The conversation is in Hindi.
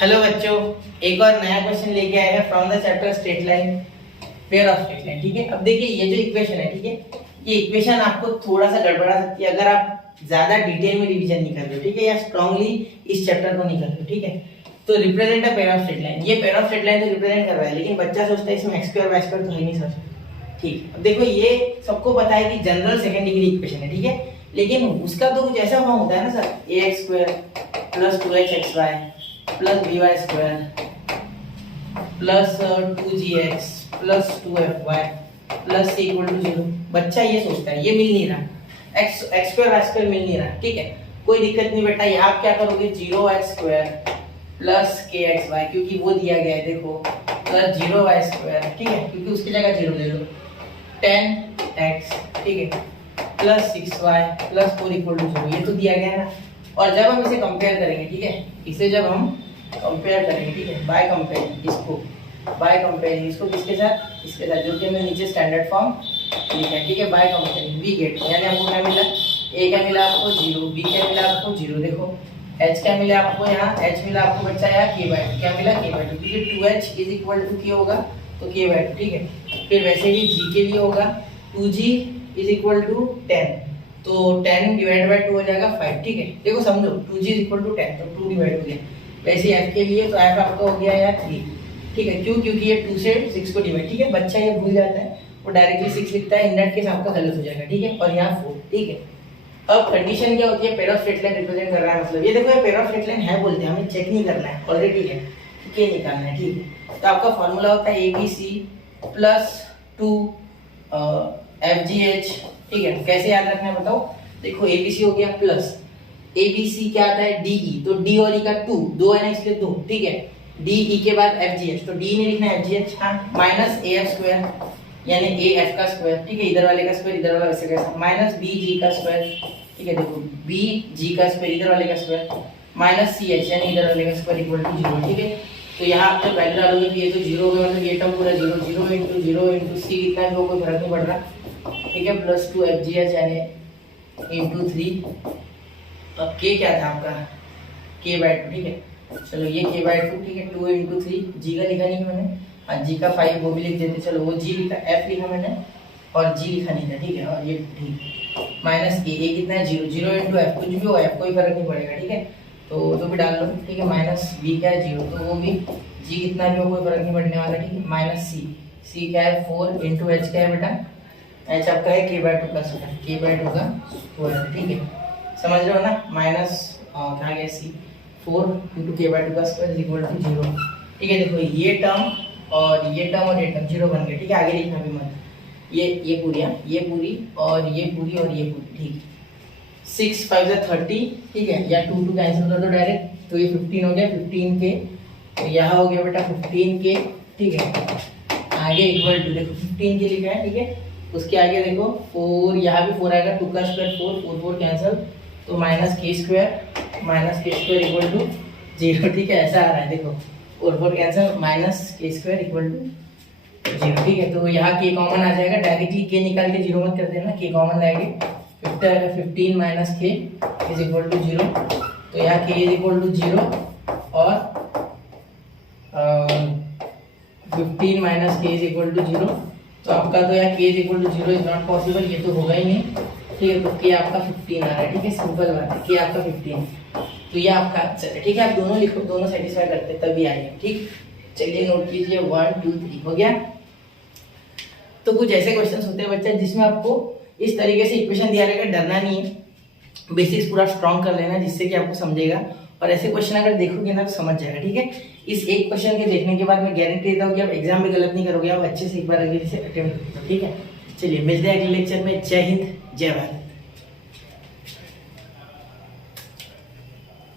हेलो बच्चों, एक और नया क्वेश्चन लेके आए हैं from the chapter straight line, pair of straight line. ठीक है, अब देखिए ये जो इक्वेशन है, ठीक है, ये इक्वेशन आपको थोड़ा सा गड़बड़ा सकती है अगर आप ज्यादा डिटेल में रिवीजन नहीं कर रहे हो, ठीक है, या स्ट्रांगली इस चैप्टर को नहीं कर रहे हो। ठीक है, तो represent a pair of straight line, ये पेयर ऑफ स्ट्रेट लाइन तो रिप्रेजेंट कर रहा है, लेकिन बच्चा सोचता है इसमें एक्स स्क्वायर वाई स्क्वायर तो है नहीं सर। ठीक, अब देखो ये सबको पता है कि जनरल सेकंड डिग्री इक्वेशन है, ठीक है, लेकिन उसका तो कुछ ऐसा फॉर्म होता है ना sir, ax square plus 2hxy plus by square plus 2gx plus 2fy plus c equal to 0। बच्चा ये सोचता है, ये मिल नहीं रहा, x स्क्वायर y स्क्वायर मिल नहीं रहा। ठीक है, कोई दिक्कत नहीं बेटा, ये आप क्या करोगे 0x स्क्वायर प्लस kxy, क्योंकि वो दिया गया है देखो, प्लस 0y स्क्वायर, ठीक है, क्योंकि उसकी जगह 0 ले लो, 10x, ठीक है, plus 6y plus 4 equal to 0, ये तो दिया गया है ना। और जब हम इसे कंपेयर करेंगे, ठीक है, इसे जब हम कंपेयर करेंगे, ठीक है, बाय कंपेयरिंग इसको, बाय कंपेयरिंग इसको किसके साथ, इसके साथ, जो कि हमने नीचे स्टैंडर्ड फॉर्म लिखा है। ठीक है, बाय कंपेयरिंग वी गेट, यानी हमको क्या मिला, a का मिला आपको 0, b का मिला आपको 0, देखो h का मिला आपको, यहाँ h मिला आपको बच्चा यहाँ k/2, क्या मिला k/2, क्योंकि 2h is equal to k होगा तो k/2। ठीक है, फिर वैसे ही g के लिए होगा 2g इज इक्वल टू 10, तो 10 डिवाइड बाय 2 हो जाएगा 5। ठीक है, देखो समझो 2g इज इक्वल टू 10, तो 2 डिवाइड हो गया। वैसे f के लिए तो f आपका हो गया यार 3। ठीक है, क्यों, क्योंकि ये 2 से 6 को डिवाइड, ठीक है, बच्चा ये भूल जाता है, वो डायरेक्टली 6 लिखता है, इन दैट केस आपका गलत हो जाएगा। ठीक है, और यहाँ 4। ठीक है, अब कंडीशन क्या होती है, pair of straight line represent कर रहा है, मतलब ये देखो ये पेयर ऑफ स्ट्रेट लाइन है बोलते हैं, हमें चेक नहीं करना है, ऑलरेडी है, के निकालना है। ठीक है, तो आपका फॉर्मूला होता है ABC प्लस 2 FGH। ठीक है, कैसे याद रखना है बताओ, देखो ABC हो गया प्लस ABC क्या आता है DE, तो D और E का 2 है ना, इसलिए 2। ठीक है, DE के बाद FGH, तो D नहीं लिखना है FGH, हाँ, माइनस AF स्क्वायर यानी AF का स्क्वायर, ठीक है, इधर वाले का स्क्वायर इधर वाला वैसे कैसा, माइनस BG का स्क्वायर, ठीक है, देखो BG का स्क्वायर इधर वाले का स्क्वायर, माइनस CH यानी इधर वाले का स्क्वायर इक्वल टू 0। ठीक है, तो यहाँ आप जब वैल्यू डालोगे तो ये तो 0 होगा, मतलब ये टर्म पूरा 0, 0 into 0 into C कितना भी हो कोई फर्क नहीं पड़ रहा। ठीक है, प्लस 2 FGH यानी into 3, अब k क्या था आपका k/2। ठीक है, चलो ये k/2, ठीक है, 2 into 3, g का लिखा नहीं मैंने, हाँ g का 5 वो भी लिख देते, चलो वो g लिखा, f लिखा मैंने और g लिखा नहीं था। ठीक है, और ये ठीक माइनस k, ये कितना है 0, 0 into f, कुछ भी हो f कोई फर्क नहीं पड़ेगा। ठीक है, तो भी डाल लो। ठीक है, माइनस v क्या है 0, तो वो भी g कितना भी हो कोई फर्क नहीं पड़ने वाला। ठीक है, माइनस c क्या है 4 into h क्या है बेटा, h आपका है k/2 का स्क्वायर, k/2 का स्क्वायर। ठीक है, समझ रहे हो ना, माइनस क्या गया c 4 into k/2 का स्क्वायर इज इक्वल टू 0। ठीक है, देखो ये टर्म और ये टर्म और ये टर्म 0 बन गया। ठीक है, आगे लिखना भी मत, ये पूरी, ये पूरी और ये पूरी और ये पूरी। ठीक, 6 5 30, ठीक है, या 2 कैंसिल कर दो डायरेक्ट, तो ये 15 हो गया, 15 के, तो यहाँ हो गया बेटा 15 के। ठीक है, आगे इक्वल टू, देखो 15 के लिखा है, ठीक है, उसके आगे देखो 4, यहाँ भी 4 आएगा, 2 का स्क्वायर 4, 4 कैंसिल, तो माइनस के स्क्वायर इक्वल टू 0। ठीक है, ऐसा आ रहा है देखो, 4 कैंसिल, माइनस के स्क्वायर इक्वल टू 0। ठीक है, तो यहाँ के कॉमन आ जाएगा, डायरेक्टली के निकाल के 0 मत कर देना, के कॉमन लाएंगे, 15 माइनस के इज इक्वल टू 0, तो यहाँ के इज इक्वल टू 0 और 15 माइनस के इज इक्वल टू 0, तो आपका तो यहाँ K is equal to 0 is not possible, ये तो होगा ही नहीं। ठीक है, तो के आपका 15 आ रहा है। ठीक है, सिंपल बात है, के आपका 15, तो ये आपका आंसर है। ठीक है, आप दोनों लिखो, दोनों सेटिस्फाई करते हैं तभी आएगा। ठीक, चलिए नोट कीजिए, 1 2 3 हो गया। तो कुछ ऐसे क्वेश्चंस होते हैं बच्चा जिसमें आपको इस तरीके से इक्वेशन दिया रहेगा, डरना नहीं है, बेसिक्स पूरा स्ट्रॉन्ग कर लेना जिससे कि आपको समझेगा, और ऐसे क्वेश्चन अगर देखोगे ना तो समझ जाएगा। ठीक है, इस एक क्वेश्चन के देखने के बाद मैं गारंटी देता हूँ कि आप एग्जाम में गलत नहीं करोगे, आप अच्छे से एक बार अगले से अटेम्प्ट करोगे। ठीक है, चलिए मिलते हैं अगले लेक्चर में। जय हिंद, जय भारत।